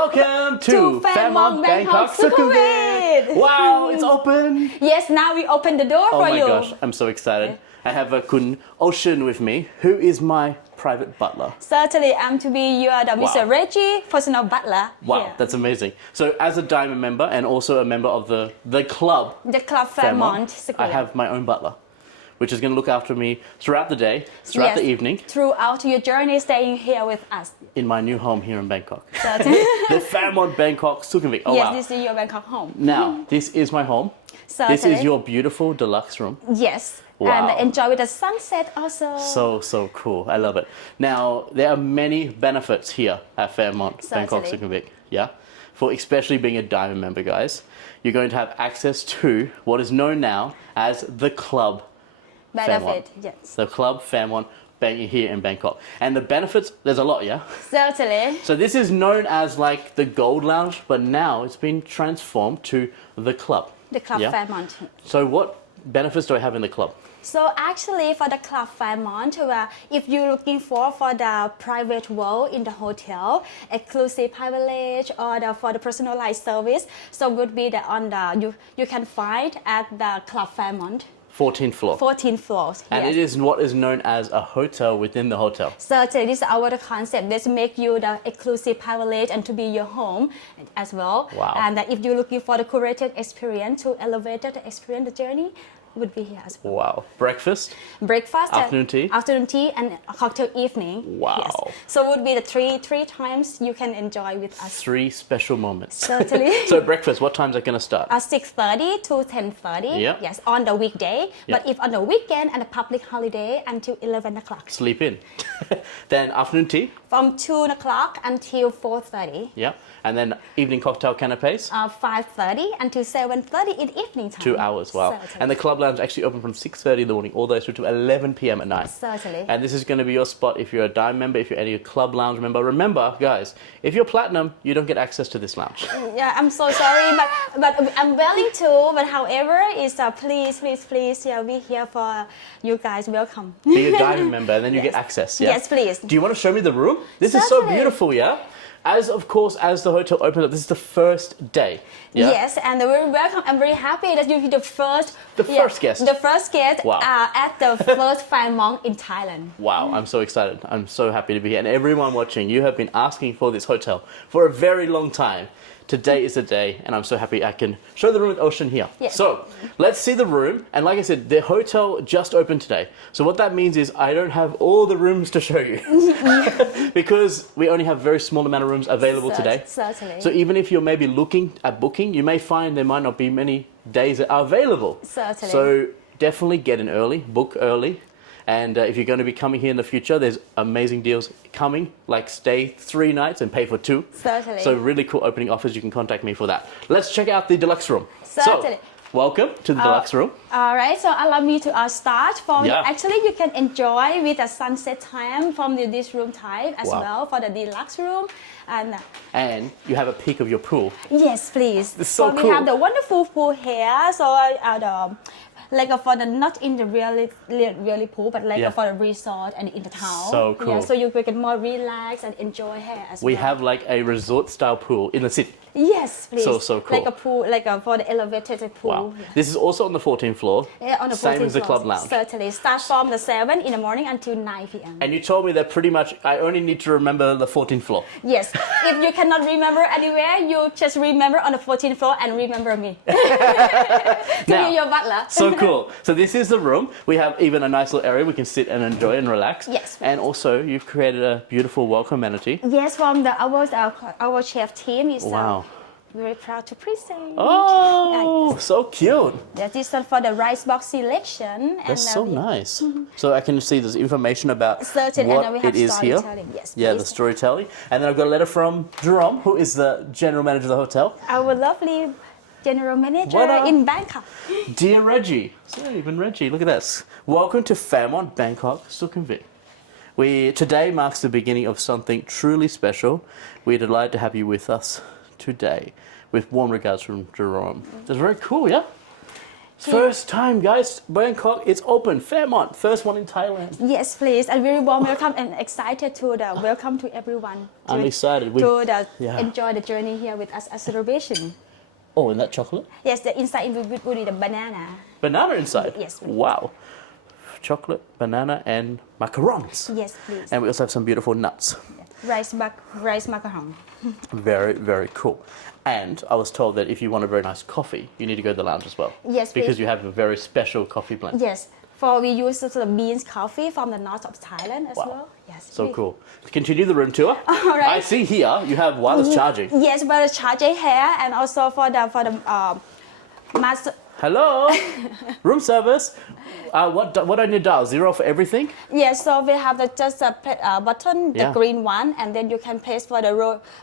Welcome to Fairmont Bangkok Sukhumvit. Wow, it's open. Yes, now we open the door for you. Oh my gosh, I'm so excited. I have Khun Ocean with me, who is my private butler. Certainly, I'm to be your Mr. Reggie, personal butler. Wow, here. that's amazing. So as a diamond member and also a member of the club, The Club Fairmont. I have my own butler, which is going to look after me throughout the day, throughout the evening. Throughout your journey staying here with us. In my new home here in Bangkok. Certainly. The Fairmont Bangkok Sukhumvit. Oh yes, wow. this is your Bangkok home. Now, this is my home. Certainly. This is your beautiful deluxe room. Yes. Wow. And enjoy with the sunset also. So cool. I love it. Now, there are many benefits here at Fairmont Bangkok Certainly. Sukhumvit. Yeah. For especially being a diamond member, guys. You're going to have access to what is known now as the Club Fairmont. Benefit, yes. The Club Fairmont here in Bangkok. And the benefits, there's a lot, yeah? Certainly. So this is known as like the Gold Lounge, but now it's been transformed to the Club. The Club Fairmont. So what benefits do I have in the club? So actually for the Club Fairmont, if you're looking for the private world in the hotel, exclusive privilege or for the personalized service, so would be you can find at the Club Fairmont. 14th floor. 14 floors. And yes. it is what is known as a hotel within the hotel. Certainly, this is our concept. This make you the exclusive privilege and to be your home as well. Wow. And if you're looking for the curated experience to elevate the experience, the journey, would be here as well. Wow. Breakfast? Breakfast, afternoon tea? Afternoon tea and cocktail evening. Wow. Yes. So would be the three times you can enjoy with us. 3 special moments. Certainly. So breakfast, what time is it going to start? 6:30 to 10:30. Yep. Yes, on the weekday. But if on the weekend and a public holiday until 11 o'clock. Sleep in. Then afternoon tea? From 2 o'clock until 4:30. Yeah. And then evening cocktail canapes? 5:30 until 7:30 in evening time. 2 hours, wow. Certainly. And the club lounge actually open from 6:30 in the morning all the way through to 11 p.m. at night. Certainly. And this is going to be your spot if you're a Dime member, if you're any club lounge member. Remember, guys, if you're platinum, you don't get access to this lounge. Yeah, I'm so sorry, but I'm willing to. But however, please, yeah, we here for you guys. Welcome. Be a diamond member, and then you get access. Yeah? Yes, please. Do you want to show me the room? This is so Certainly. beautiful, yeah. As the hotel opens up, this is the first day. Yeah? Yes, and we're welcome. I'm very happy that you're the first. First guest. The first guest Wow. at the first Fairmont in Thailand. Wow, I'm so excited. I'm so happy to be here. And everyone watching, you have been asking for this hotel for a very long time. Today is the day, and I'm so happy I can show the room with Ocean here. Yes. So, let's see the room. And like I said, the hotel just opened today. So what that means is I don't have all the rooms to show you. Because we only have a very small amount of rooms available today. Certainly. So even if you're maybe looking at booking, you may find there might not be many days that are available. Certainly. So definitely get in early, book early. And if you're going to be coming here in the future, there's amazing deals coming, like stay 3 nights and pay for 2. Certainly. So really cool opening offers. You can contact me for that. Let's check out the deluxe room. Certainly. So, welcome to the deluxe room. All right, so allow me to start from. Yeah. Actually, you can enjoy with a sunset time from this room type as Wow. well for the deluxe room, And you have a peek of your pool. yes, please. It's so we cool. have the wonderful pool here. So for the not in the really pool, but for the resort and in the town. So cool. Yeah, so you can more relax and enjoy here as well. We have like a resort style pool in the city. Yes, please. So cool. Like a pool, for the elevated pool. Wow. Yeah. This is also on the 14th floor. Yeah, on the Same 14th as the floor. club lounge. Certainly. Start from the 7 in the morning until 9 p.m. And you told me that pretty much I only need to remember the 14th floor. Yes. If you cannot remember anywhere, you just remember on the 14th floor and remember me. To be your butler. So cool. So this is the room. We have even a nice little area we can sit and enjoy and relax. Yes. And also you've created a beautiful welcome amenity. Yes, from our chef team is Wow. very proud to present. Oh, Yes. so cute. That is for the rice box selection. That's so nice. So I can see there's information about Certain, and then we what have it is here. storytelling. Yes, Yeah, please. the storytelling. And then I've got a letter from Jerome, who is the general manager of the hotel. Our lovely general manager What up? in Bangkok. Dear Reggie, so even Reggie, look at this. Welcome to Fairmont Bangkok Sukhumvit. Today marks the beginning of something truly special. We're delighted to have you with us today. With warm regards from Jerome. That's very cool, yeah? First time, guys. Bangkok, it's open. Fairmont, first one in Thailand. Yes, please. And very warm welcome and excited to the welcome to everyone. I'm excited. Enjoy the journey here with us as celebration. Oh, and that chocolate? Yes, the inside will be the banana. Banana inside? Yes, please. Wow. Chocolate, banana, and macarons. Yes, please. And we also have some beautiful nuts. Rice macaron. Very, very cool. And I was told that if you want a very nice coffee, you need to go to the lounge as well. Yes, because please. you have a very special coffee blend. Yes, for we use the beans coffee from the north of Thailand as well. Yes. So please. cool. To continue the room tour, All right. I see here you have wireless charging. Yes, but the charging here and also for the master. Hello, room service. What do I need to dial? 0 for everything? Yes, so we have just a button, the Yeah. green one, and then you can place for the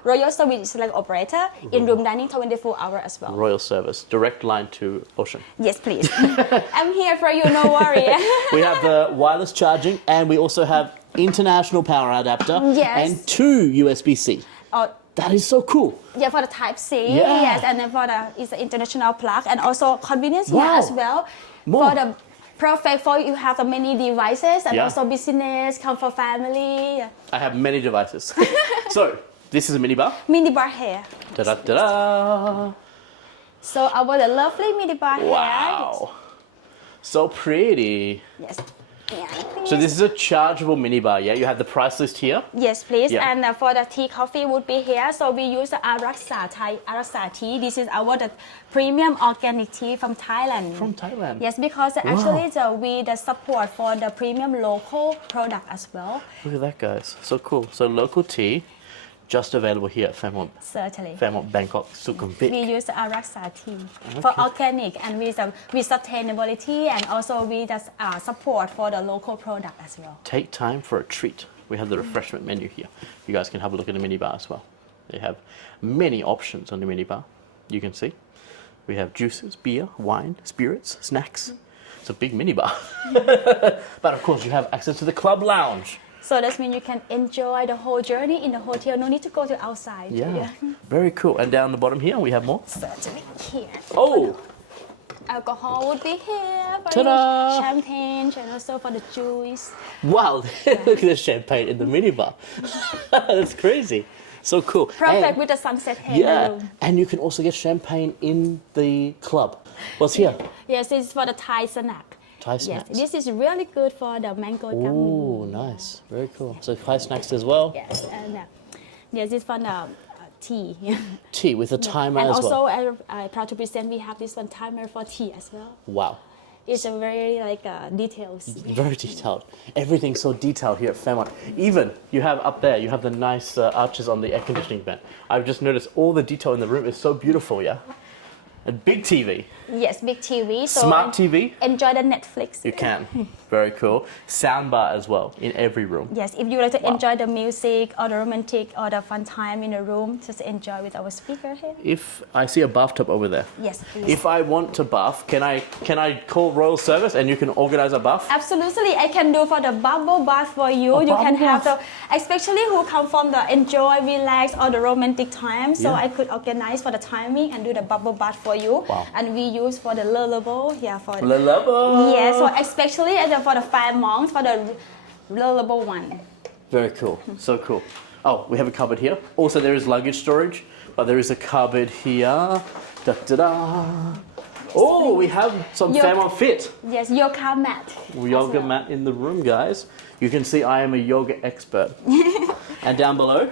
royal service select operator in room dining 24 hours as well. Royal service, direct line to Ocean. Yes, please. I'm here for you, no worry. We have the wireless charging, and we also have international power adapter Yes. and 2 USB-C. Oh, That is so cool. yeah, for the Type C, Yeah. yes, and then for it's the international plug, and also convenience here Wow. as well. More. For the perfect for you have the many devices and Yeah. also business, come for family. I have many devices. So, this is a minibar. Mini bar here. Ta-da-da-da. So our the lovely mini bar here. Wow. So pretty. Yes. Yeah, So this is a chargeable minibar, yeah? You have the price list here. Yes, please. Yeah. And for the tea coffee would be here. So we use the Araksa Thai Araksa tea. This is our the premium organic tea from Thailand. From Thailand. Yes, because actually we the support for the premium local product as well. Look at that, guys. So cool. So local tea, just available here at Certainly. Fairmont Bangkok Sukhumvit. We use the Araksa tea for organic and with sustainability and also we just support for the local product as well. Take time for a treat. We have the refreshment menu here. You guys can have a look at the minibar as well. They have many options on the minibar. You can see. We have juices, beer, wine, spirits, snacks. It's a big minibar. But of course, you have access to the club lounge. So that means you can enjoy the whole journey in the hotel. No need to go to outside. Yeah, very cool. And down the bottom here, we have more. Certainly here. Oh, Alcohol would be here for Ta-da! you. Champagne and also for the juice. wow. Look at the champagne in the minibar. That's crazy. So cool. Perfect And- with the sunset here in the yeah, room. and you can also get champagne in the club. What's here? Yes, this is for the Thai snack. Thai Yes, snacks. this is really good for the mango gummy. Oh, nice. Very cool. So Thai snacks as well. Yes, and yes, this for the tea. Tea with a timer And as also, well. I proud to present we have this one timer for tea as well. Wow. It's a very details. Very detailed. Everything's so detailed here at Fairmont. Even you have up there, you have the nice arches on the air conditioning vent. I've just noticed all the detail in the room is so beautiful, yeah? A big TV. Yes, big TV. So Smart TV. Enjoy the Netflix. You can. Very cool. Soundbar as well in every room. Yes, if you like to Wow. enjoy the music or the romantic or the fun time in the room, just enjoy with our speaker here. If I see a bathtub over there, Yes, please. if I want to bath, can I call Royal Service and you can organize a bath? Absolutely, I can do for the bubble bath for you. A You can bubble have bath. especially who come from the enjoy, relax, or the romantic time. So Yeah. I could organize for the timing and do the bubble bath for you. Wow. And we use for the lullaby, for Lullaby. yeah. So especially for the Fairmont for the lullaby one. Very cool. So cool. Oh, we have a cupboard here. Also, there is luggage storage, but there is a cupboard here. Da, da, da. Oh, we have some Yoga. Fairmont Fit. Yes, yoga mat. Yoga as well. mat in the room, guys. You can see I am a yoga expert. And down below,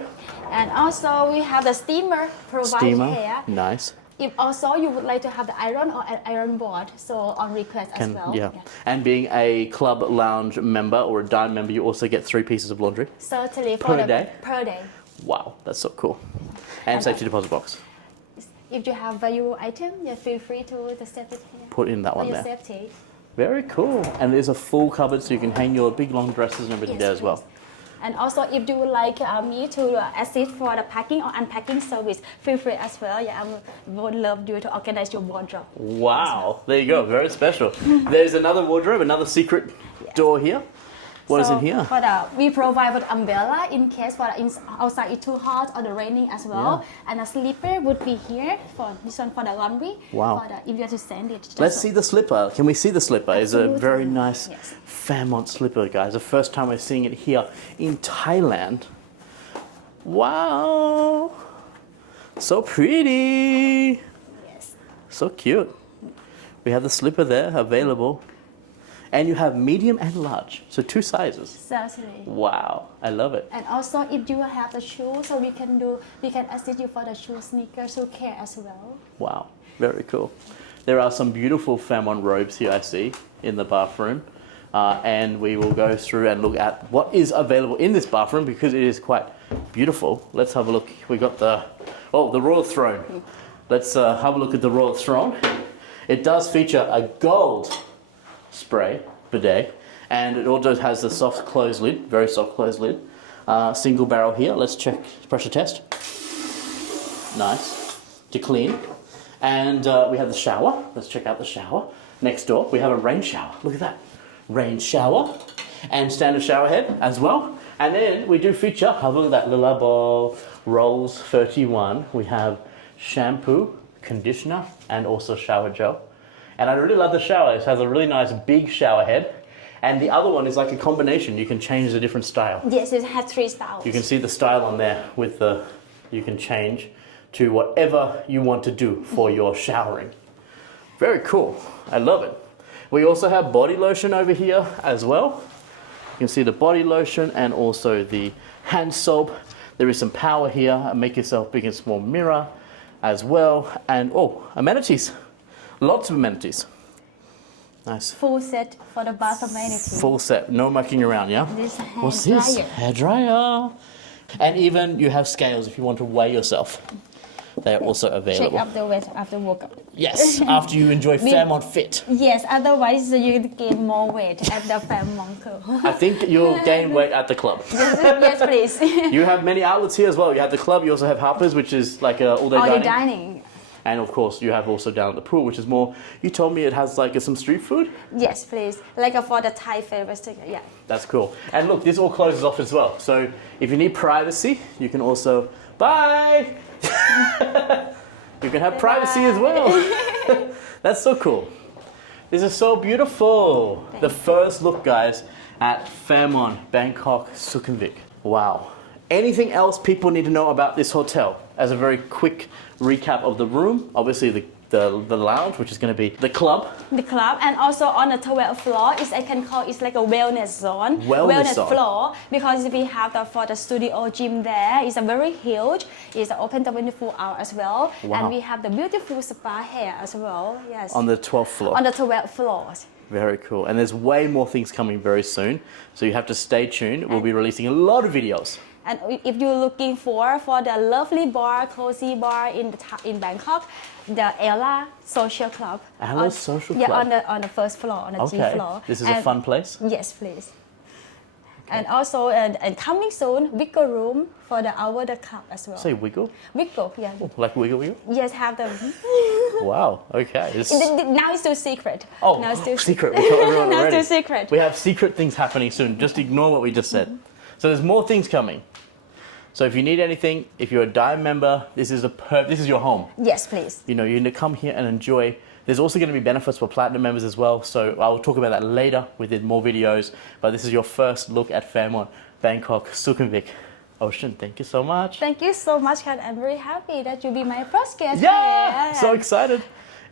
And also we have the steamer provided steamer. here. Nice. If also you would like to have the iron or an iron board, so on request as well. Yeah. And being a club lounge member or a dime member, you also get 3 pieces of laundry. Certainly Per day? Per day. Wow, that's so cool. And safety deposit box. If you have valuable item, feel free to set it here. Put in that For one your there. safety. Very cool. And there's a full cupboard so you can hang your big long dresses and everything there as well. please. And also, if you would like me to assist for the packing or unpacking service, feel free as well. Yeah, I would love you to organize your wardrobe. Wow, there you go, very special. There's another wardrobe, another secret door here. What is in here? We provide with umbrella in case outside it's too hot or the raining as well. Yeah. And a slipper would be here for this one for the laundry. Wow. If you have to send it. Let's see the slipper. Can we see the slipper? It's a Absolutely. very nice Yes. Fairmont slipper, guys. The first time we're seeing it here in Thailand. Wow. So pretty. Yes. So cute. We have the slipper there available. And you have medium and large. So 2 sizes. Certainly. Wow. I love it. And also if you have the shoe, so we can assist you for the shoe, sneakers, shoe care as well. Wow. Very cool. There are some beautiful Fairmont robes here I see in the bathroom. And we will go through and look at what is available in this bathroom because it is quite beautiful. Let's have a look. We got the Royal Throne. Let's have a look at the Royal Throne. It does feature a gold spray bidet, and it also has the soft close lid, very soft close lid. Single barrel here. Let's check pressure test. Nice to clean. And we have the shower. Let's check out the shower. Next door we have a rain shower. Look at that. Rain shower and standard shower head as well. And then we do feature, have a look at that Le Bowl Rolls 31. We have shampoo, conditioner, and also shower gel. And I really love the shower. It has a really nice big shower head. And the other one is like a combination. You can change the different style. Yes, it has 3 styles. You can see the style on there with you can change to whatever you want to do for your showering. Very cool. I love it. We also have body lotion over here as well. You can see the body lotion and also the hand soap. There is some power here. Make yourself big and small mirror as well. And amenities. Lots of amenities. Nice. Full set for the bath amenity. Full set. No mucking around, yeah? This What's this? Hair dryer. And even you have scales if you want to weigh yourself. They're also available. Check up the weight after workout. Yes, after you enjoy Fairmont Fit. Yes, otherwise you gain more weight at the Fairmont Club. I think you'll gain weight at the club. Yes, please. You have many outlets here as well. You have the club, you also have Harper's, which is like all-day All dining. the dining. And of course, you have also down at the pool, which is more, you told me it has like some street food? Yes, please. Like for the Thai favorites, yeah. That's cool. And look, this all closes off as well. So if you need privacy, you can also, bye! You can have privacy as well. That's so cool. This is so beautiful. The first look, guys, at Fairmont Bangkok Sukhumvit. Wow. Anything else people need to know about this hotel? As a very quick recap of the room, obviously the lounge, which is going to be the club. The club, and also on the 12th floor, I can call it's like a wellness zone. Wellness zone. Floor, because we have for the studio gym there. It's a very huge. It's open 24 hours as well. Wow. And we have the beautiful spa here as well. Yes. On the 12th floor. On the 12th floor. Very cool. And there's way more things coming very soon. So you have to stay tuned. We'll be releasing a lot of videos. And if you're looking for the lovely bar, cozy bar in Bangkok, the Ella Social Club. Ella Social Yeah, Club. on the first floor, on the G floor. This is a fun place? Yes, please. Okay. And also, and coming soon, Wiggle Room for the club as well. Say wiggle? Wiggle, yeah. Oh, like wiggle wiggle? Yes, have the. Wow, okay. Now it's still secret. Oh, now it's still secret. We told everyone now already. it's still secret. We have secret things happening soon. Just ignore what we just said. So there's more things coming. So if you need anything, if you're a Dime member, this is your home. Yes, please. You know, you need to come here and enjoy. There's also going to be benefits for Platinum members as well. So I'll talk about that later within more videos. But this is your first look at Fairmont Bangkok Sukhumvit. Ocean, thank you so much. Thank you so much, Khun. I'm very happy that you'll be my first guest. Yeah, so excited.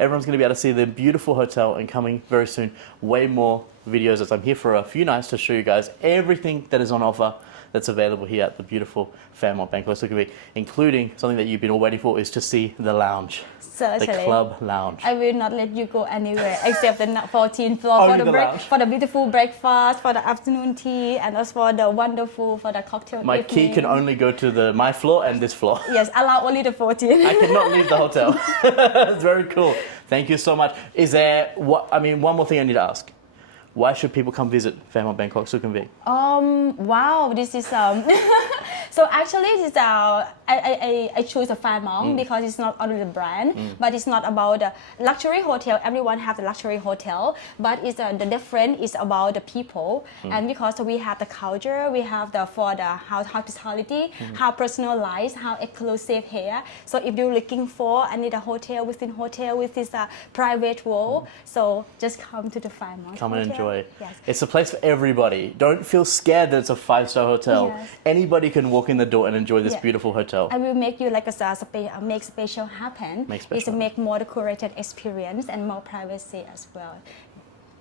Everyone's going to be able to see the beautiful hotel, and coming very soon, way more videos as I'm here for a few nights to show you guys everything that is on offer that's available here at the beautiful Fairmont Bangkok Sukhumvit, including something that you've been all waiting for is to see the lounge. Certainly. The club lounge. I will not let you go anywhere except the 14th floor Only for the beautiful breakfast, for the afternoon tea, and also for the wonderful for the cocktail My evening. key can only go to my floor and this floor. Yes, allow only the 14th. I cannot leave the hotel. It's very cool. Thank you so much. Is there one more thing I need to ask? Why should people come visit Fairmont Bangkok Sukhumvit? Wow, this is so actually this is I choose the Fairmont because it's not only the brand, but it's not about the luxury hotel. Everyone have the luxury hotel, but it's the difference is about the people, and because we have the culture, we have the for the hospitality, how personalized, how exclusive here. So if you're looking for, I need a hotel with this private world. So just come to the Fairmont. Come and hotel. enjoy. Yes. It's a place for everybody. Don't feel scared that it's a 5-star hotel. Yes. Anybody can walk in the door and enjoy this beautiful hotel. I will make you like make special happen. It's make more decorated experience and more privacy as well.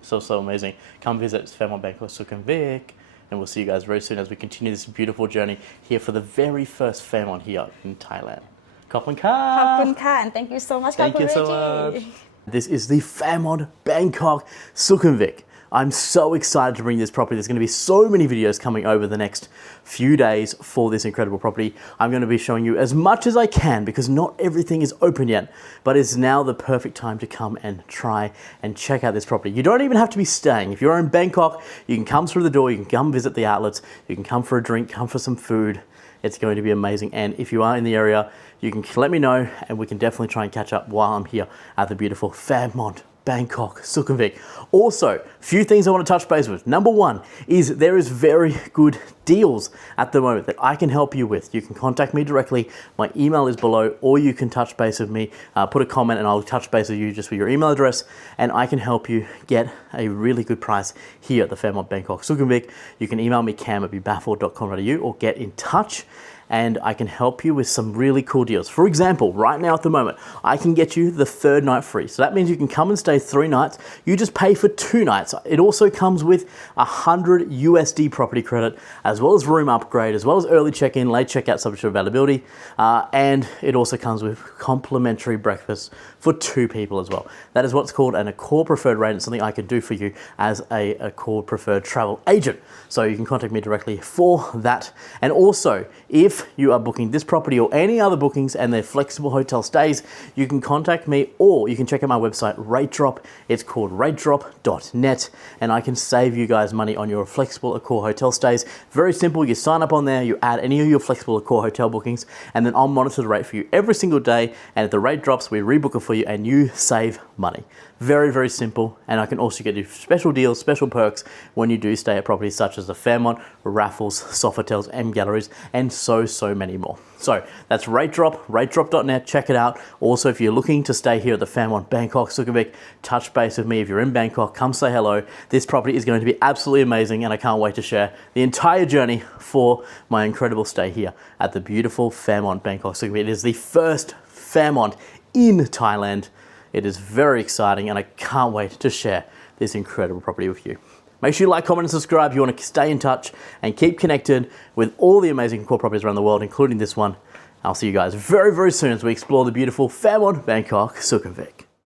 So amazing. Come visit Fairmont Bangkok Sukhumvit, and we'll see you guys very soon as we continue this beautiful journey here for the very first Fairmont here in Thailand. Khop khun ka. ขอบคุณค่ะ and thank you so much Thank you so Reggie. much. This is the Fairmont Bangkok Sukhumvit. I'm so excited to bring this property. There's going to be so many videos coming over the next few days for this incredible property. I'm going to be showing you as much as I can because not everything is open yet, but it's now the perfect time to come and try and check out this property. You don't even have to be staying. If you're in Bangkok, you can come through the door, you can come visit the outlets, you can come for a drink, come for some food. It's going to be amazing. And if you are in the area, you can let me know and we can definitely try and catch up while I'm here at the beautiful Fairmont Bangkok Sukhumvit. Also, few things I want to touch base with. Number one is there is very good deals at the moment that I can help you with. You can contact me directly. My email is below, or you can touch base with me, put a comment and I'll touch base with you just with your email address, and I can help you get a really good price here at the Fairmont Bangkok Sukhumvit. You can email me cam@bebaffled.com.au or get in touch and I can help you with some really cool deals. For example, right now at the moment, I can get you the 3rd night free. So that means you can come and stay 3 nights. You just pay for 2 nights. It also comes with $100 USD property credit, as well as room upgrade, as well as early check-in, late check-out subject to availability. And it also comes with complimentary breakfast for 2 people as well. That is what's called an Accor preferred rate. It's something I can do for you as a Accor preferred travel agent. So you can contact me directly for that. And also, if you are booking this property or any other bookings and they're flexible hotel stays, you can contact me or you can check out my website, RateDrop. It's called ratedrop.net, and I can save you guys money on your flexible Accor hotel stays. Very simple. You sign up on there, you add any of your flexible Accor hotel bookings, and then I'll monitor the rate for you every single day. And if the rate drops, we rebook it for you and you save money. Very, very simple. And I can also get you special deals, special perks when you do stay at properties such as the Fairmont, Raffles, Sofotels, M Galleries, and so many more. So that's RateDrop, ratedrop.net. Check it out. Also, if you're looking to stay here at the Fairmont Bangkok Sukhumvit, touch base with me. If you're in Bangkok, come say hello. This property is going to be absolutely amazing, and I can't wait to share the entire journey for my incredible stay here at the beautiful Fairmont Bangkok Sukhumvit. It is the first Fairmont in Thailand. It is very exciting, and I can't wait to share this incredible property with you. Make sure you like, comment, and subscribe if you want to stay in touch and keep connected with all the amazing core properties around the world, including this one. I'll see you guys very, very soon as we explore the beautiful Fairmont Bangkok Sukhumvit.